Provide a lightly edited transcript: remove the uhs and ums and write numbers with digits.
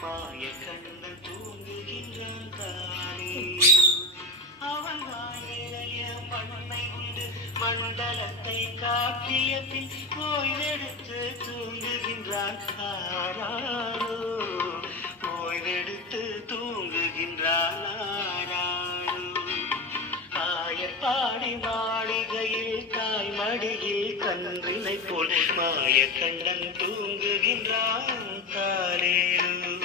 மாய கண்ணன் தூங்குகின்றான் தானே. அவன் வாயிலைய மண்ணை உண்டு மண்டலத்தை காட்டிய பின் ஓய்வெடுத்து தூங்குகின்றான் ஆராரோ. ஓய்வெடுத்து தூங்குகின்றான் ஆராரோ. ஆயப்பாடி மாளிகையில் தாய் மடியில் கன்றினை போல் மாய கண்ணன் தூங்குகின்றான் தாலேலோ.